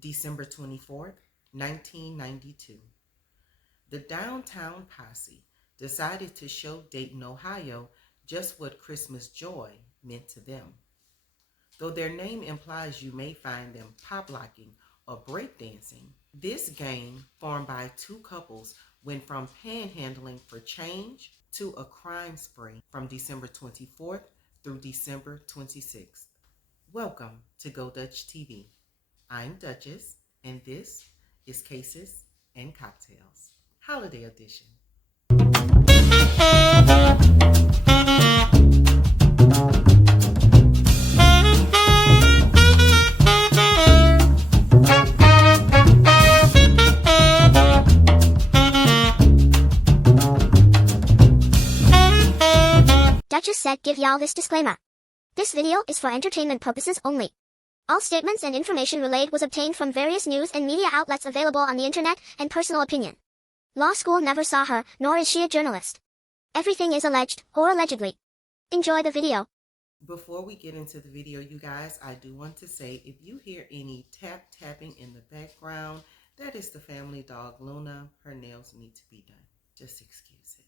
December 24th, 1992. The downtown posse decided to show Dayton, Ohio, just what Christmas joy meant to them. Though their name implies you may find them pop locking or breakdancing, this gang, formed by two couples, went from panhandling for change to a crime spree from December 24th through December 26th. Welcome to Go Dutch TV. I'm Duchess, and this is Cases and Cocktails, Holiday Edition. Duchess said give y'all this disclaimer. This video is for entertainment purposes only. All statements and information relayed was obtained from various news and media outlets available on the internet and personal opinion. Law school never saw her, nor is she a journalist. Everything is alleged, or allegedly. Enjoy the video. Before we get into the video, you guys, I do want to say if you hear any tapping in the background, that is the family dog Luna. Her nails need to be done. Just excuse it.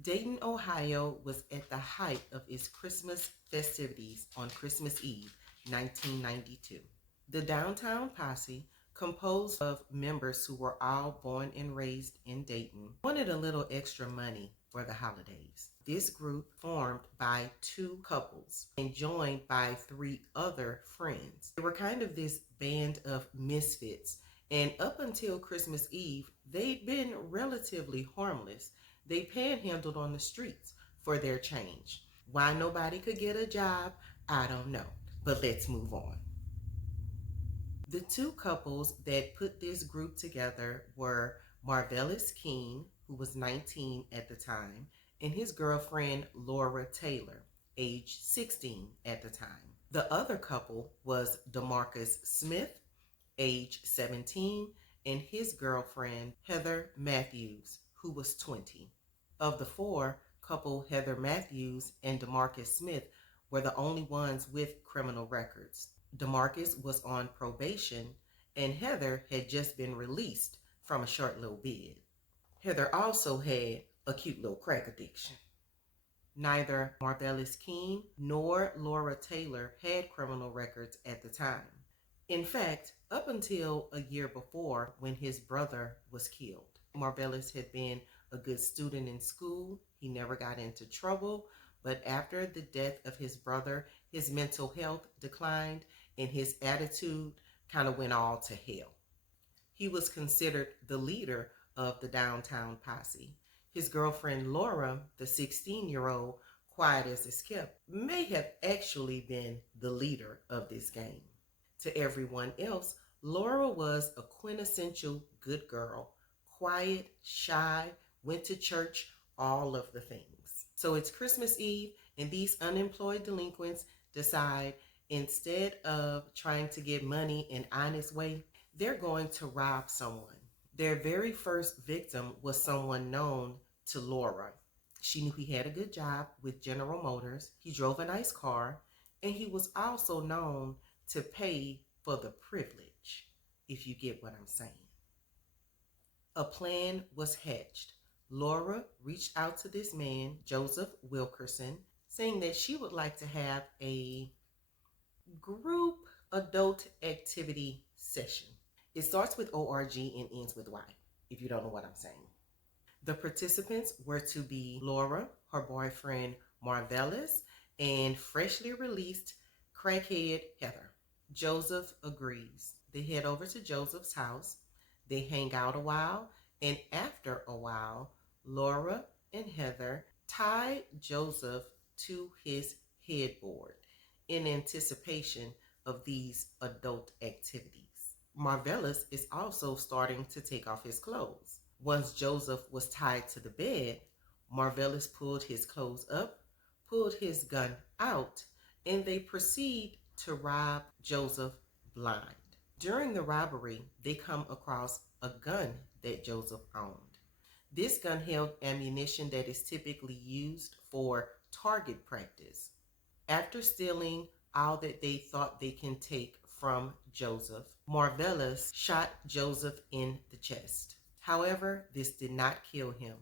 Dayton, Ohio was at the height of its Christmas festivities on Christmas Eve, 1992. The downtown posse, composed of members who were all born and raised in Dayton, wanted a little extra money for the holidays. This group, formed by two couples and joined by three other friends, they were kind of this band of misfits, and up until Christmas Eve, they'd been relatively harmless. They panhandled on the streets for their change. Why nobody could get a job, I don't know. But let's move on. The two couples that put this group together were Marvelous King, who was 19 at the time, and his girlfriend Laura Taylor, age 16 at the time. The other couple was DeMarcus Smith, age 17, and his girlfriend Heather Matthews, who was 20. Of the four, couple Heather Matthews and DeMarcus Smith were the only ones with criminal records. DeMarcus was on probation, and Heather had just been released from a short little bid. Heather also had a cute little crack addiction. Neither Marvelous King nor Laura Taylor had criminal records at the time. In fact, up until a year before, when his brother was killed, Marvelous had been a good student in school. He never got into trouble, but after the death of his brother, his mental health declined and his attitude kind of went all to hell. He was considered the leader of the downtown posse. His girlfriend Laura, the 16-year-old, quiet as it's kept, may have actually been the leader of this gang. To everyone else, Laura was a quintessential good girl, quiet, shy, went to church, all of the things. So it's Christmas Eve, and these unemployed delinquents decide instead of trying to get money an honest way, they're going to rob someone. Their very first victim was someone known to Laura. She knew he had a good job with General Motors, he drove a nice car, and he was also known to pay for the privilege, if you get what I'm saying. A plan was hatched. Laura reached out to this man, Joseph Wilkerson, saying that she would like to have a group adult activity session. It starts with ORG and ends with Y, if you don't know what I'm saying. The participants were to be Laura, her boyfriend Marvelous, and freshly released crackhead Heather. Joseph agrees. They head over to Joseph's house. They hang out a while, and after a while, Laura and Heather tied Joseph to his headboard in anticipation of these adult activities. Marvelous is also starting to take off his clothes. Once Joseph was tied to the bed, Marvelous pulled his clothes up, pulled his gun out, and they proceed to rob Joseph blind. During the robbery, they come across a gun that Joseph owned. This gun held ammunition that is typically used for target practice. After stealing all that they thought they can take from Joseph. Marvelous shot Joseph in the chest. However, this did not kill him.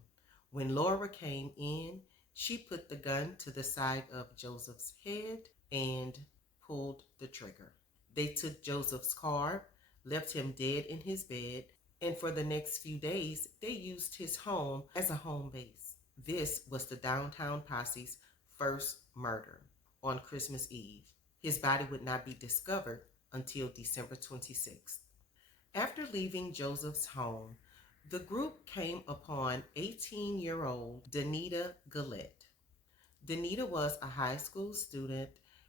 When Laura came in, she put the gun to the side of Joseph's head and pulled the trigger. They took Joseph's car, left him dead in his bed, and for the next few days, they used his home as a home base. This was the downtown posse's first murder on Christmas Eve. His body would not be discovered until December 26th. After leaving Joseph's home, the group came upon 18-year-old Danita Gillette. Danita was a high school student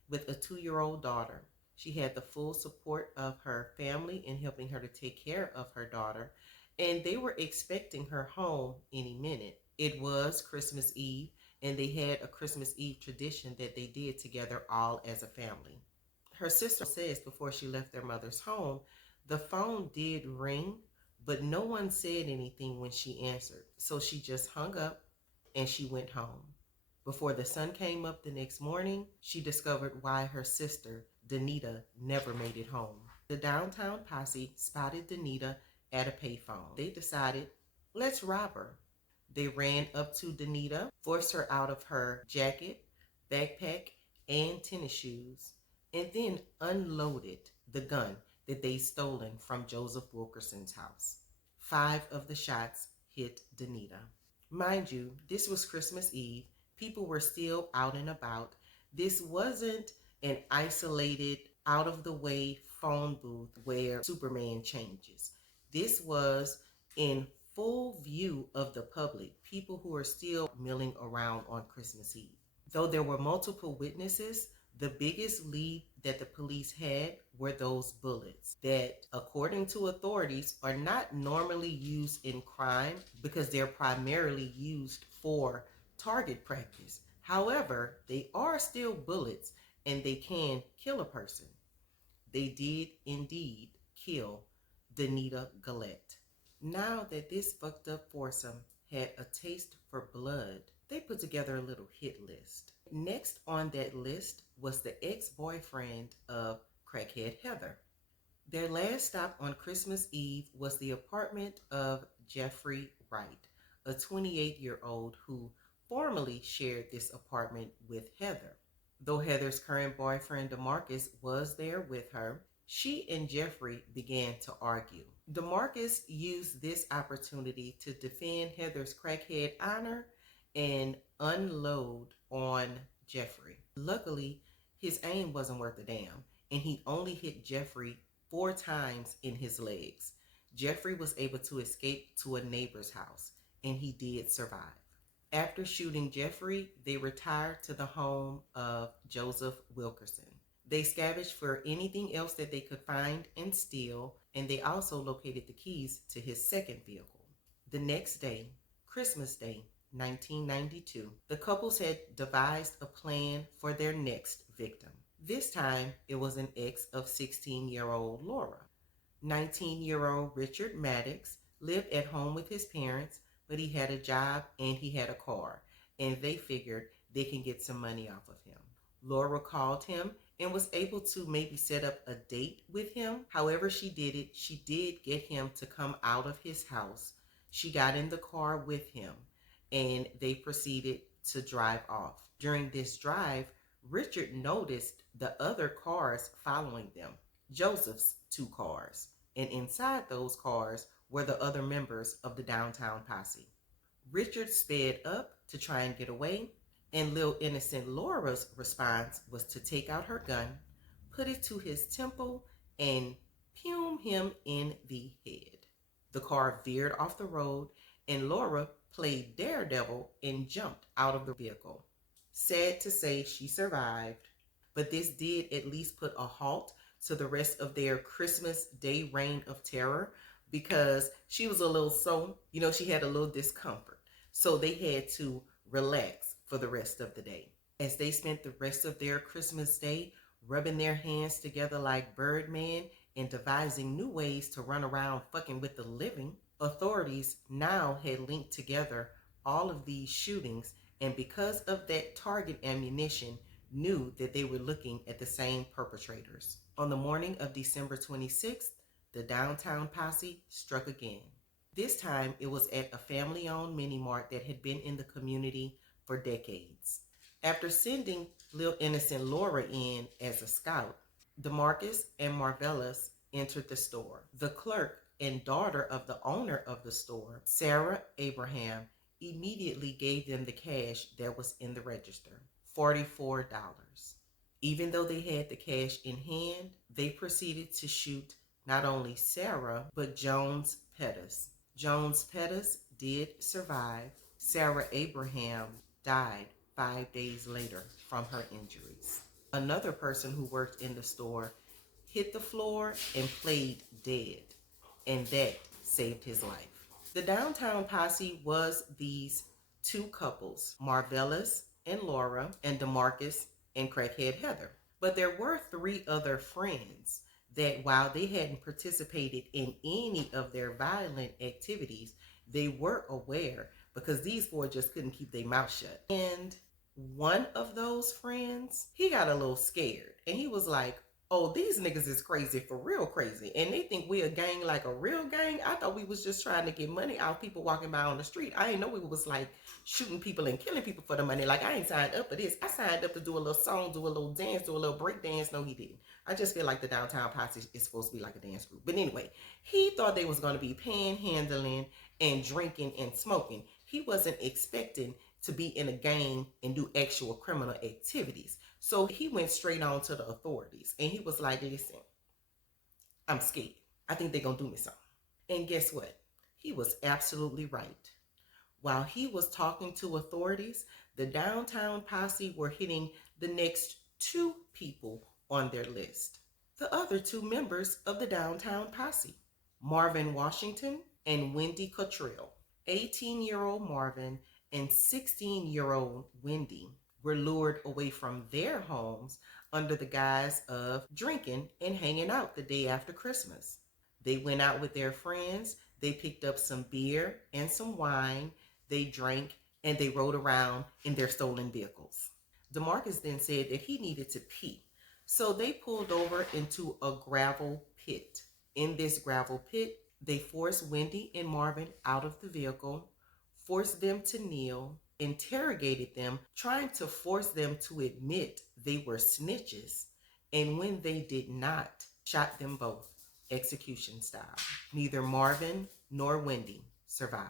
with a 2-year-old daughter. She had the full support of her family in helping her to take care of her daughter, and they were expecting her home any minute. It was Christmas Eve, and they had a Christmas Eve tradition that they did together all as a family. Her sister says before she left their mother's home, the phone did ring, but no one said anything when she answered. So she just hung up and she went home. Before the sun came up the next morning, she discovered why her sister, Danita, never made it home. The downtown posse spotted Danita at a payphone. They decided, let's rob her. They ran up to Danita, forced her out of her jacket, backpack, and tennis shoes, and then unloaded the gun that they'd stolen from Joseph Wilkerson's house. 5 of the shots hit Danita. Mind you, this was Christmas Eve. People were still out and about. This wasn't an isolated, out-of-the-way phone booth where Superman changes. This was in full view of the public, people who are still milling around on Christmas Eve. Though there were multiple witnesses, the biggest lead that the police had were those bullets that, according to authorities, are not normally used in crime because they're primarily used for target practice. However, they are still bullets and they can kill a person. They did indeed kill Danita Gillette. Now that this fucked up foursome had a taste for blood, they put together a little hit list. Next on that list was the ex-boyfriend of crackhead Heather. Their last stop on Christmas Eve was the apartment of Jeffrey Wright, a 28-year-old who formerly shared this apartment with Heather. Though Heather's current boyfriend DeMarcus was there with her, she and Jeffrey began to argue. DeMarcus used this opportunity to defend Heather's crackhead honor and unload on Jeffrey. Luckily, his aim wasn't worth a damn, and he only hit Jeffrey 4 times in his legs. Jeffrey was able to escape to a neighbor's house, and he did survive. After shooting Jeffrey, they retired to the home of Joseph Wilkerson. They scavenged for anything else that they could find and steal, and they also located the keys to his second vehicle. The next day, Christmas Day, 1992, the couples had devised a plan for their next victim. This time, it was an ex of 16-year-old Laura. 19-year-old Richard Maddox lived at home with his parents, but he had a job and he had a car, and they figured they can get some money off of him. Laura called him and was able to maybe set up a date with him. However she did it, she did get him to come out of his house. She got in the car with him, and they proceeded to drive off. During this drive, Richard noticed the other cars following them, Joseph's 2 cars, and inside those cars were the other members of the downtown posse. Richard sped up to try and get away, and little innocent Laura's response was to take out her gun, put it to his temple, and pume him in the head. The car veered off the road, and Laura played daredevil and jumped out of the vehicle. Sad to say, she survived, but this did at least put a halt to the rest of their Christmas Day reign of terror, because she was a little she had a little discomfort. So they had to relax for the rest of the day. As they spent the rest of their Christmas Day rubbing their hands together like Birdman and devising new ways to run around fucking with the living, authorities now had linked together all of these shootings, and because of that target ammunition, knew that they were looking at the same perpetrators. On the morning of December 26th, the downtown posse struck again. This time, it was at a family-owned mini-mart that had been in the community for decades. After sending little innocent Laura in as a scout, DeMarcus and Marvellas entered the store. The clerk and daughter of the owner of the store, Sarah Abraham, immediately gave them the cash that was in the register, $44. Even though they had the cash in hand, they proceeded to shoot not only Sarah, but Jones Pettis. Jones Pettis did survive. Sarah Abraham died 5 days later from her injuries. Another person who worked in the store hit the floor and played dead, and that saved his life. The downtown posse was these two couples, Marvellas and Laura, and DeMarcus and crackhead Heather. But there were three other friends that, while they hadn't participated in any of their violent activities, they were aware, because these four just couldn't keep their mouth shut. And one of those friends, he got a little scared, and he was like, oh, these niggas is crazy, for real crazy, and they think we a gang like a real gang. I thought we was just trying to get money out people walking by on the street. I didn't know we was like shooting people and killing people for the money. Like, I ain't signed up for this. I signed up to do a little song, do a little dance, do a little break dance. No, he didn't. I just feel like the downtown posse is supposed to be like a dance group. But anyway, he thought they was going to be panhandling and drinking and smoking. He wasn't expecting to be in a gang and do actual criminal activities. So he went straight on to the authorities, and he was like, listen, I'm scared. I think they're going to do me something. And guess what? He was absolutely right. While he was talking to authorities, the downtown posse were hitting the next two people on their list. The other two members of the downtown posse, Marvin Washington and Wendy Cottrell. 18-year-old Marvin and 16-year-old Wendy were lured away from their homes under the guise of drinking and hanging out the day after Christmas. They went out with their friends, they picked up some beer and some wine, they drank, and they rode around in their stolen vehicles. DeMarcus then said that he needed to pee, so they pulled over into a gravel pit. In this gravel pit, they forced Wendy and Marvin out of the vehicle, forced them to kneel, interrogated them, trying to force them to admit they were snitches, and when they did not, shot them both, execution style. Neither Marvin nor Wendy survived.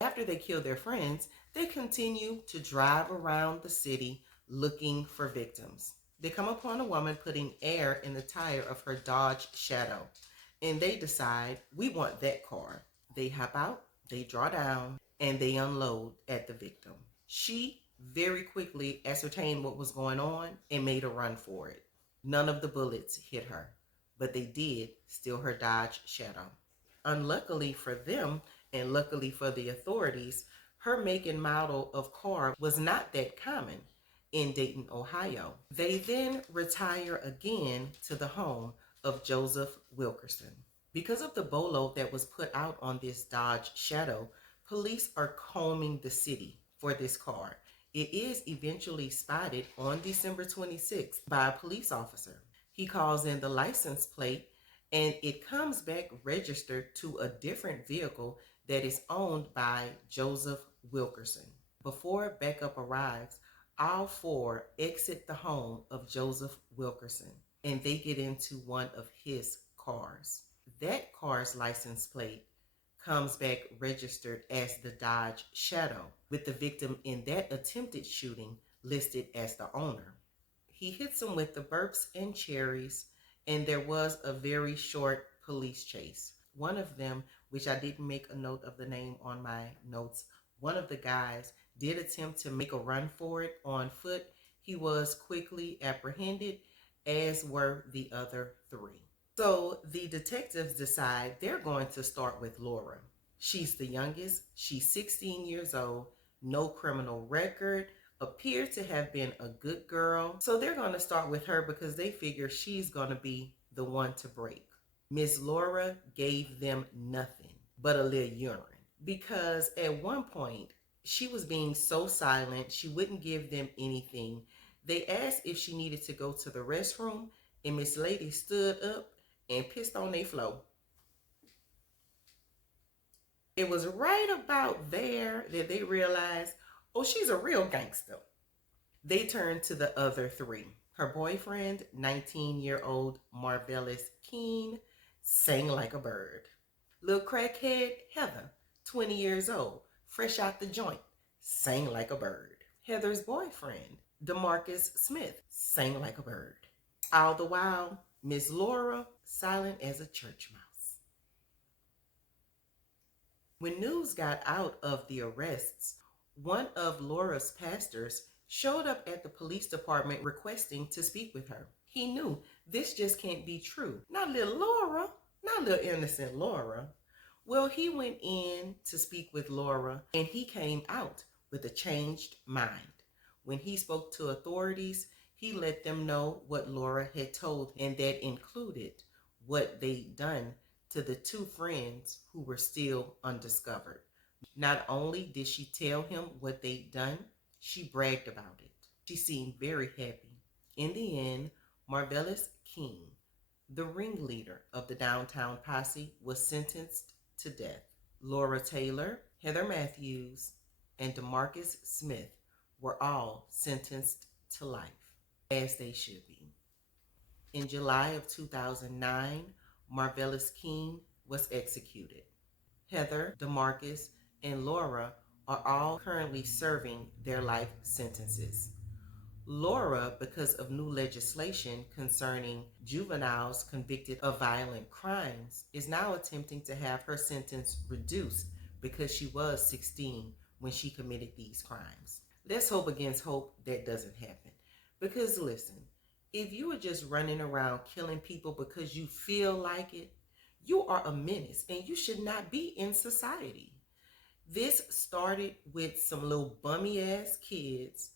After they killed their friends, they continued to drive around the city looking for victims. They come upon a woman putting air in the tire of her Dodge Shadow, and they decide, we want that car. They hop out, they draw down, and they unload at the victim. She very quickly ascertained what was going on and made a run for it. None of the bullets hit her, but they did steal her Dodge Shadow. Unluckily for them, and luckily for the authorities, her make and model of car was not that common in Dayton, Ohio. They then retire again to the home of Joseph Wilkerson. Because of the bolo that was put out on this Dodge Shadow, police are combing the city for this car. It is eventually spotted on December 26th by a police officer. He calls in the license plate, and it comes back registered to a different vehicle that is owned by Joseph Wilkerson. Before backup arrives, all four exit the home of Joseph Wilkerson, and they get into one of his cars. That car's license plate comes back registered as the Dodge Shadow, with the victim in that attempted shooting listed as the owner. He hits him with the burps and cherries, and there was a very short police chase. One of them, which I didn't make a note of the name on my notes, one of the guys did attempt to make a run for it on foot. He was quickly apprehended, as were the other three. So the detectives decide they're going to start with Laura. She's the youngest. She's 16 years old, no criminal record, appeared to have been a good girl. So they're going to start with her because they figure she's going to be the one to break. Miss Laura gave them nothing but a little urine, because at one point she was being so silent, she wouldn't give them anything. They asked if she needed to go to the restroom, and Miss Lady stood up and pissed on their floor. It was right about there that they realized, oh, she's a real gangster. They turned to the other three. Her boyfriend, 19-year-old Marvelous Keene, sang like a bird. Little crackhead Heather, 20 years old, fresh out the joint, sang like a bird. Heather's boyfriend, DeMarcus Smith, sang like a bird. All the while, Miss Laura, silent as a church mouse. When news got out of the arrests, one of Laura's pastors showed up at the police department requesting to speak with her. He knew this just can't be true. Not little Laura, not little innocent Laura. Well, he went in to speak with Laura, and he came out with a changed mind. When he spoke to authorities, he let them know what Laura had told him, and that included what they'd done to the two friends who were still undiscovered. Not only did she tell him what they'd done, she bragged about it. She seemed very happy. In the end, Marvelous King, the ringleader of the downtown posse, was sentenced to death. Laura Taylor, Heather Matthews, and DeMarcus Smith were all sentenced to life, as they should be. In July of 2009, Marvelous King was executed. Heather, DeMarcus, and Laura are all currently serving their life sentences. Laura, because of new legislation concerning juveniles convicted of violent crimes, is now attempting to have her sentence reduced because she was 16 when she committed these crimes. Let's hope against hope that doesn't happen. Because listen, if you are just running around killing people because you feel like it, you are a menace and you should not be in society. This started with some little bummy ass kids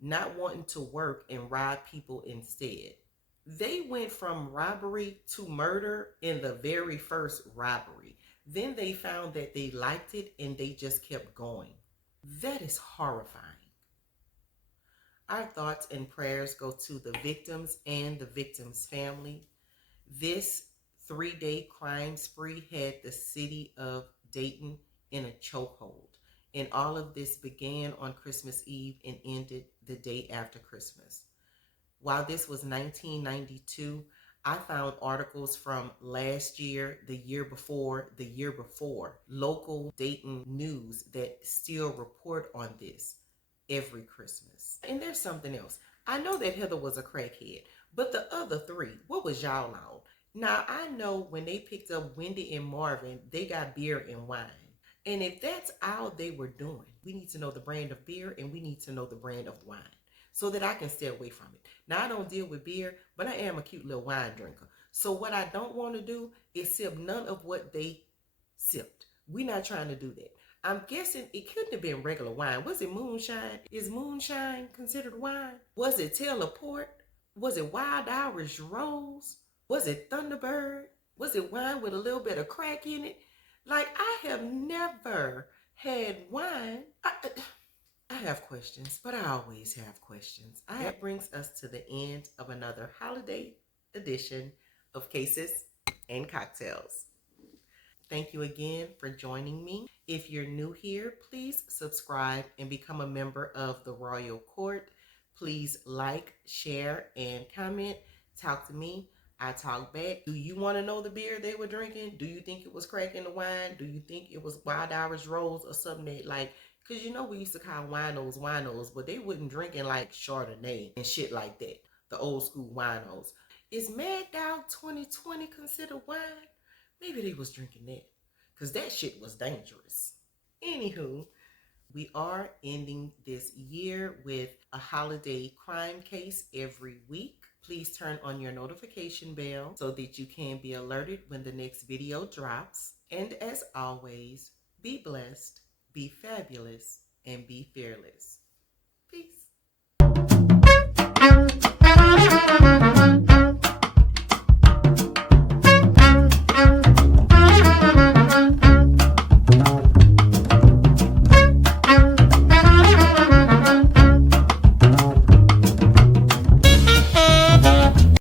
not wanting to work and rob people instead. They went from robbery to murder in the very first robbery. Then they found that they liked it and they just kept going. That is horrifying. Our thoughts and prayers go to the victims and the victims' family. This 3-day crime spree had the city of Dayton in a chokehold. And all of this began on Christmas Eve and ended the day after Christmas. While this was 1992, I found articles from last year, the year before, local Dayton news that still report on this every Christmas. And there's something else. I know that Heather was a crackhead, but the other three, what was y'all on? Now, I know when they picked up Wendy and Marvin, they got beer and wine. And if that's all they were doing, we need to know the brand of beer and we need to know the brand of wine so that I can stay away from it. Now, I don't deal with beer, but I am a cute little wine drinker. So what I don't want to do is sip none of what they sipped. We're not trying to do that. I'm guessing it couldn't have been regular wine. Was it moonshine? Is moonshine considered wine? Was it Taylor Port? Was it Wild Irish Rose? Was it Thunderbird? Was it wine with a little bit of crack in it? Like, I have never had wine. I have questions, but I always have questions. That brings us to the end of another holiday edition of Cases and Cocktails. Thank you again for joining me. If you're new here, please subscribe and become a member of the Royal Court. Please like, share, and comment. Talk to me. I talk back. Do you want to know the beer they were drinking? Do you think it was crack in the wine? Do you think it was Wild Irish Rose or something that like, because you know we used to call winos, but they wouldn't drink in like Chardonnay and shit like that. The old school winos. Is Mad Dog 2020 considered wine? Maybe they was drinking that because that shit was dangerous. Anywho, we are ending this year with a holiday crime case every week. Please turn on your notification bell so that you can be alerted when the next video drops. And as always, be blessed, be fabulous, and be fearless. Peace.